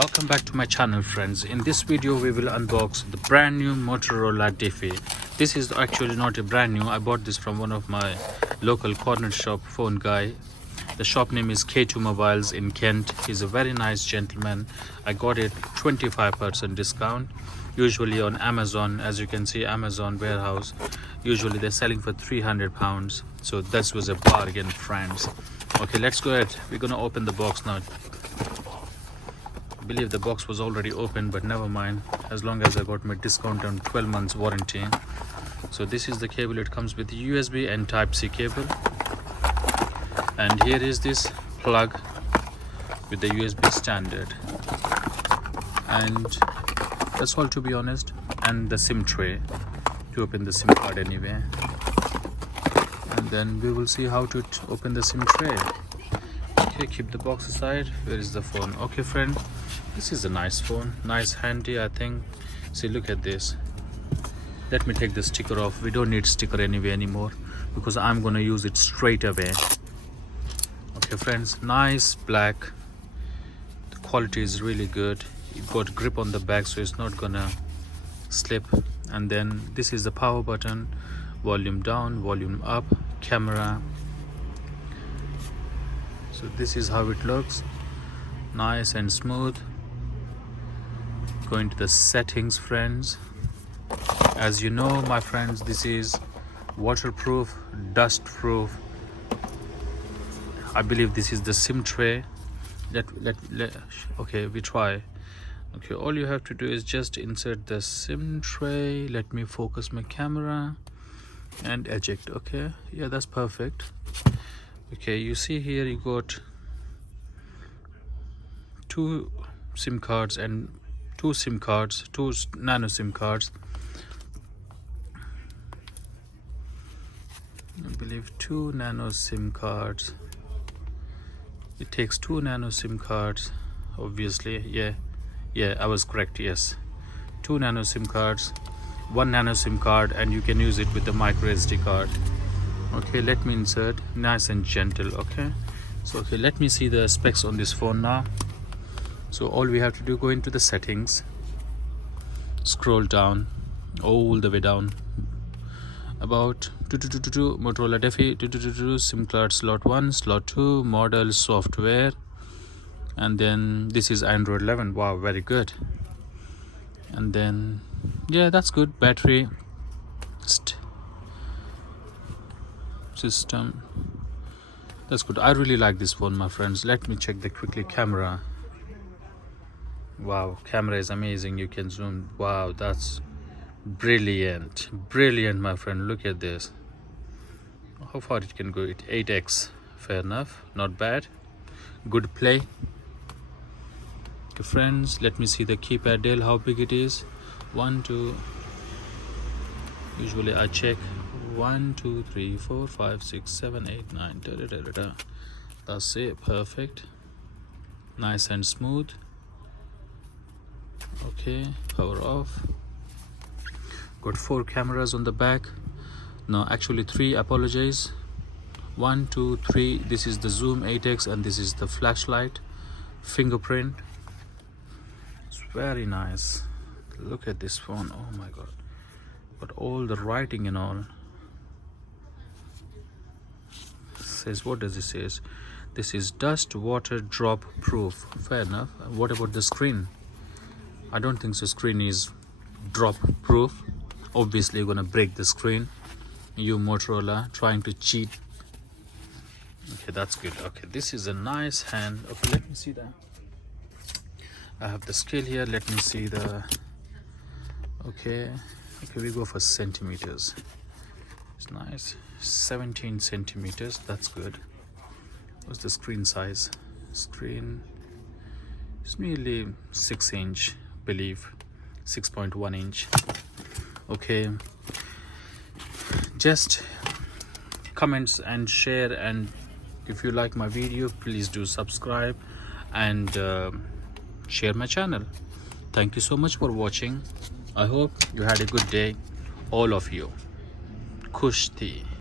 Welcome back to my channel, friends. In this video we will unbox the brand new Motorola Defy. This is actually not a brand new. I bought this from one of my local corner shop phone guy. The shop name is K2 Mobiles in Kent. He's a very nice gentleman. I got it 25% discount. Usually on Amazon, as you can see, Amazon warehouse, usually they're selling for £300. So this was a bargain, friends. Okay, let's go ahead. We're gonna open the box now. I believe the box was already open, but never mind, as long as I got my discount on 12 months warranty. So this is the cable. It comes with USB and Type-C cable, and here is this plug with the USB standard, and that's all, to be honest, and the SIM tray to open the SIM card anyway. And then we will see how to open the SIM tray. Okay, keep the box aside. Where is the phone? Okay, friend, this is a nice phone, nice, handy, I think. See, look at this. Let me take the sticker off. We don't need sticker anyway anymore because I'm gonna use it straight away. Okay, friends, nice black. The quality is really good. It got grip on the back, so it's not gonna slip. And then this is the power button, volume down, volume up, camera. So this is how it looks, nice and smooth. Going to the settings, friends. As you know, my friends, this is waterproof, dust proof. I believe this is the SIM tray. Okay, we try. Okay, all you have to do is just insert the SIM tray. Let me focus my camera and eject. Okay, yeah, that's perfect. Okay, you see here you got two SIM cards and two nano SIM cards. I believe two nano SIM cards. It takes two nano SIM cards, obviously. Yeah, I was correct. Yes, two nano SIM cards, one nano SIM card, and you can use it with the micro SD card. Okay, let me insert, nice and gentle. Okay, so okay, let me see the specs on this phone now. So all we have to do, go into the settings, scroll down all the way down, about Motorola Defy, SIM card slot 1, slot 2, model, software, and then this is Android 11. Wow, very good. And then yeah, that's good. Battery, system, that's good. I really like this phone, my friends. Let me check the quickly camera. Wow, camera is amazing. You can zoom. Wow, that's brilliant, my friend. Look at this. How far it can go? It 8x. Fair enough, not bad. Good play. Okay, friends, let me see the keypad dial, how big it is. 1, 2, usually I check 1, 2, 3, 4, 5, 6, 7, 8, 9. That's it. Perfect, nice and smooth. Okay, power off. Got 4 cameras on the back. No, actually 3, apologize. 1, 2, 3. This is the zoom 8x, and this is the flashlight, fingerprint. It's very nice. Look at this phone. Oh my god, got all the writing and all. It says, what does it say? This is dust water drop proof. Fair enough. What about the screen? I don't think so. Screen is drop proof. Obviously you're gonna break the screen. You Motorola trying to cheat. Okay, that's good. Okay, this is a nice hand. Okay, let me see that. I have the scale here. Let me see the. Okay, we go for centimeters. It's nice. 17 centimeters. That's good. What's the screen size? Screen is nearly 6 inch, believe 6.1 inch. Okay, just comments and share, and if you like my video, please do subscribe and share my channel. Thank you so much for watching. I hope you had a good day, all of you. Kushti.